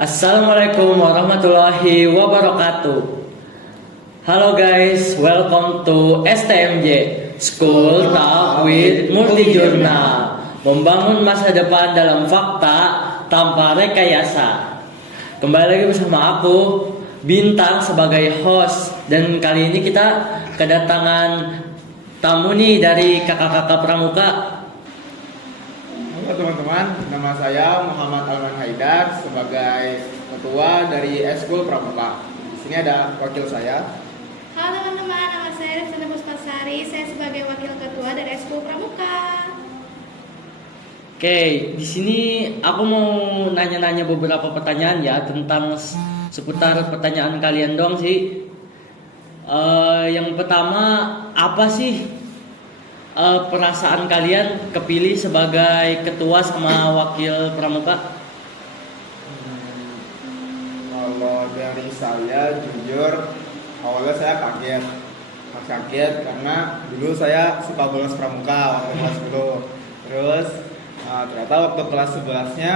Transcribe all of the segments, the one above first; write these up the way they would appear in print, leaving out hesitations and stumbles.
Assalamualaikum warahmatullahi wabarakatuh. Halo guys, welcome to STMJ School Talk with Multi Journal. Membangun masa depan dalam fakta tanpa rekayasa. Kembali lagi bersama aku Bintang sebagai host, dan kali ini kita kedatangan tamu nih dari kakak-kakak pramuka. Halo teman-teman, nama saya Muhammad Alman Haidar sebagai ketua dari Eskul Pramuka. Di sini ada wakil saya. Halo teman-teman, nama saya Rifsana Puspasari. Saya sebagai wakil ketua dari Eskul Pramuka. Oke, di sini aku mau nanya-nanya beberapa pertanyaan ya tentang seputar pertanyaan kalian dong sih. Yang pertama, apa sih perasaan kalian kepilih sebagai ketua sama wakil pramuka? Kalau dari saya jujur awalnya saya kaget karena dulu saya suka bolos pramuka waktu kelas 10. Terus ternyata waktu kelas 11-nya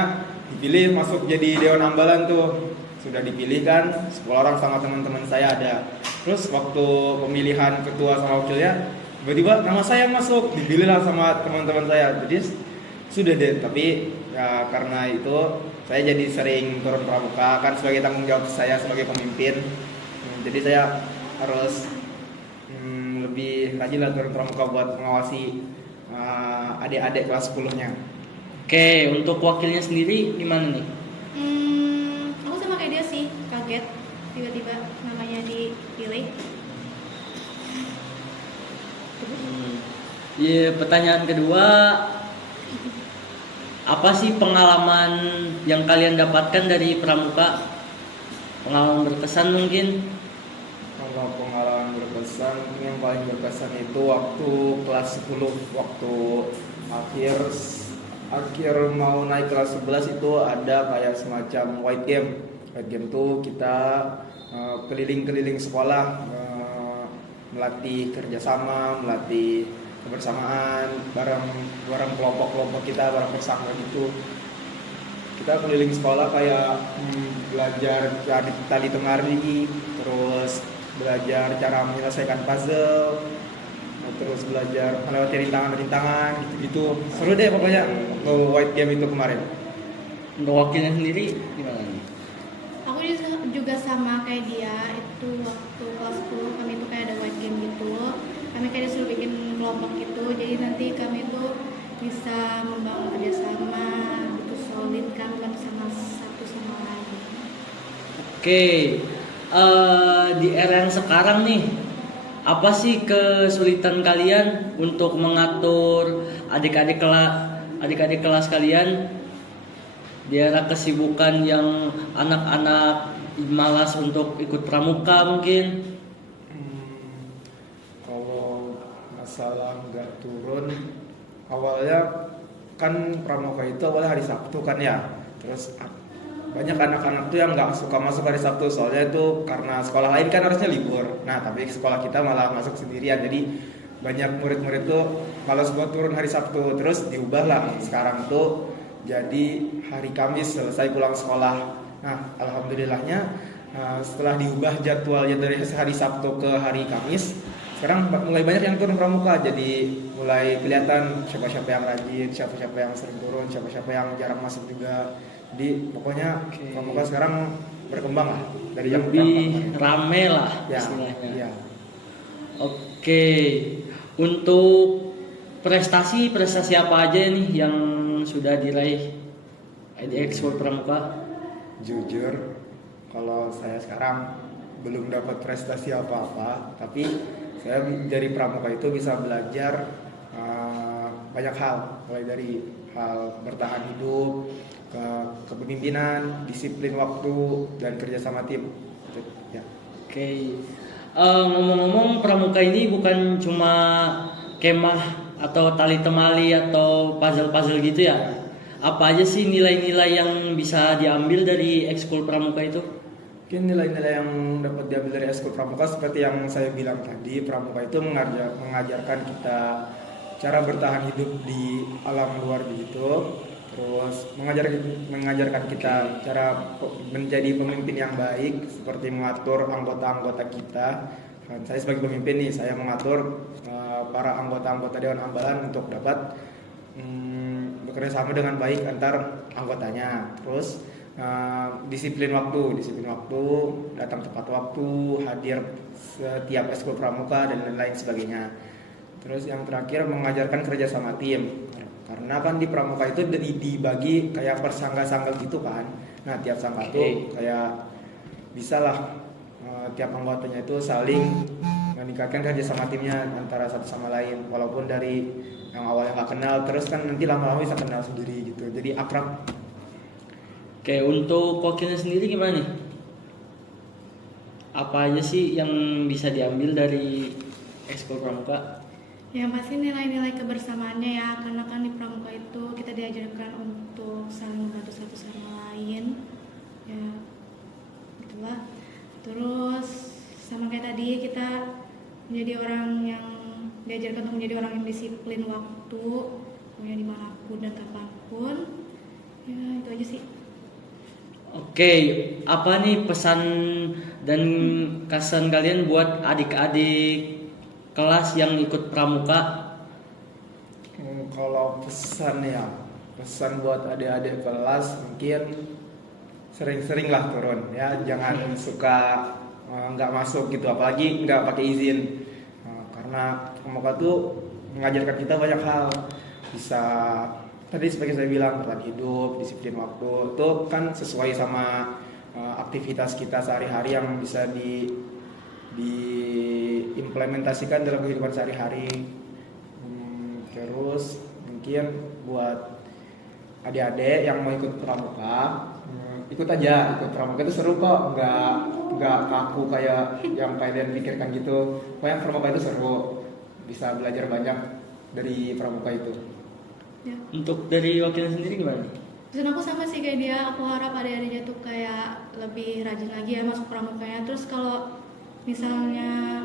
dipilih masuk jadi Dewan Ambalan tuh. Sudah dipilih kan 10 orang sama teman-teman saya ada. Terus waktu pemilihan ketua sama wakilnya tiba-tiba nama saya masuk, dipilih lah sama teman-teman saya. Jadi sudah deh, tapi ya karena itu saya jadi sering turun pramuka kan sebagai tanggung jawab saya sebagai pemimpin. Jadi saya harus lebih rajin lah turun pramuka buat mengawasi adik-adik kelas 10-nya. Oke, untuk wakilnya sendiri gimana nih? Aku sama kayak dia sih, kaget tiba-tiba namanya dipilih. Ya, pertanyaan kedua, apa sih pengalaman yang kalian dapatkan dari pramuka? Pengalaman berkesan mungkin? Kalau pengalaman berkesan, yang paling berkesan itu waktu kelas 10, waktu akhir mau naik kelas 11 itu ada kayak semacam white game. White game tuh kita keliling-keliling sekolah, melatih kerjasama, melatih kebersamaan, bareng kelompok-kelompok kita, bareng bersama gitu. Kita keliling sekolah kayak belajar cari tali temari, terus belajar cara menyelesaikan puzzle, terus belajar melewati rintangan-rintangan gitu-gitu. Seru deh pokoknya waktu white game itu kemarin. Untuk wakilnya sendiri gimana nih? Aku juga sama kayak dia, itu waktu kelas 10 kami itu kayak ada white game gitu. Kami kayak disuruh bikin kelompok gitu, jadi nanti kami itu bisa membangun kerjasama gitu, solid kan sama satu sama lain. Oke, di era yang sekarang nih, apa sih kesulitan kalian untuk mengatur adik-adik kelas kalian di era kesibukan yang anak-anak malas untuk ikut pramuka mungkin? Kalau masalah nggak turun, awalnya kan pramuka itu awalnya hari Sabtu kan ya. Terus banyak anak-anak tuh yang nggak suka masuk hari Sabtu, soalnya itu karena sekolah lain kan harusnya libur. Nah tapi sekolah kita malah masuk sendirian, jadi banyak murid-murid tuh malas buat turun hari Sabtu. Terus diubah lah sekarang tuh jadi hari Kamis selesai pulang sekolah. Nah alhamdulillahnya setelah diubah jadwalnya dari hari Sabtu ke hari Kamis, sekarang mulai banyak yang turun pramuka. Jadi mulai kelihatan siapa-siapa yang rajin, siapa-siapa yang sering turun, siapa-siapa yang jarang masuk juga. Jadi pokoknya pramuka sekarang berkembang lah dari yang Lebih rame lah ya, istilahnya. ya. Oke, untuk prestasi apa aja nih yang sudah diraih di Ekskul Pramuka? Jujur, kalau saya sekarang belum dapat prestasi apa-apa, tapi saya dari pramuka itu bisa belajar banyak hal, mulai dari hal bertahan hidup, kepemimpinan, disiplin waktu, dan kerjasama tim. Ya. Oke, ngomong-ngomong pramuka ini bukan cuma kemah atau tali temali atau puzzle-puzzle gitu ya? Apa aja sih nilai-nilai yang bisa diambil dari Ekskul Pramuka itu? Mungkin nilai-nilai yang dapat diambil dari Eskul Pramuka seperti yang saya bilang tadi, pramuka itu mengajarkan kita cara bertahan hidup di alam luar begitu. terus mengajarkan kita cara menjadi pemimpin yang baik, seperti mengatur anggota-anggota kita. Dan saya sebagai pemimpin nih, saya mengatur para anggota-anggota Dewan Ambalan untuk dapat bekerja sama dengan baik antar anggotanya. Terus disiplin waktu, datang tepat waktu, hadir setiap eskul pramuka dan lain-lain sebagainya. Terus yang terakhir mengajarkan kerja sama tim. Karena kan di pramuka itu dibagi kayak per sangga-sangga gitu kan. Nah, tiap sangga tuh kayak bisa lah tiap anggotanya itu saling meningkatkan kerja sama timnya antara satu sama lain. Walaupun dari yang awalnya nggak kenal, terus kan nanti lama-lama bisa kenal sendiri gitu. Jadi akrab. Oke, untuk wakilnya sendiri gimana nih? Apa aja sih yang bisa diambil dari ekskul pramuka? Yang pasti nilai-nilai kebersamaannya ya, karena kan di pramuka itu kita diajarkan untuk saling membantu satu sama lain, ya gitulah. Terus sama kayak tadi kita menjadi orang yang diajarkan untuk menjadi orang yang disiplin waktu, pokoknya dimanapun dan kapanpun, ya itu aja sih. Oke, apa nih pesan dan kesan kalian buat adik-adik kelas yang ikut pramuka? Kalau pesan buat adik-adik kelas mungkin sering-sering lah turun ya, jangan suka nggak masuk gitu, apalagi nggak pakai izin. Karena pramuka tuh mengajarkan kita banyak hal, bisa tadi seperti saya bilang bertahan hidup, disiplin waktu, itu kan sesuai sama aktivitas kita sehari-hari yang bisa diimplementasikan dalam kehidupan sehari-hari. Terus mungkin buat adik-adik yang mau ikut pramuka, ikut pramuka itu seru kok, nggak kaku kayak yang kalian pikirkan gitu. Pokoknya pramuka itu seru, bisa belajar banyak dari pramuka itu. Ya. Untuk dari wakilnya sendiri gimana? Pesan aku sama sih kayak dia, aku harap adik-adiknya tuh kayak lebih rajin lagi ya masuk pramukanya. Terus kalau misalnya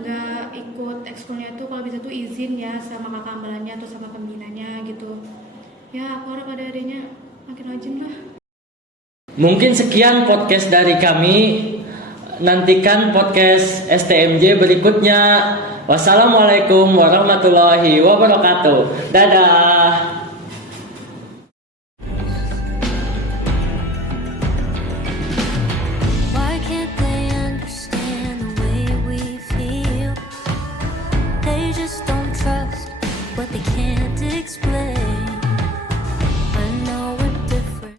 nggak ikut ekskulnya tuh, kalau bisa tuh izin ya sama kakak ambalannya atau sama pembinanya gitu. Ya aku harap adik-adiknya makin rajin lah. Mungkin sekian podcast dari kami. Nantikan podcast STMJ berikutnya. Wassalamualaikum warahmatullahi wabarakatuh. Dadah. Why can't they understand the way we feel? They just don't trust what they can't explain.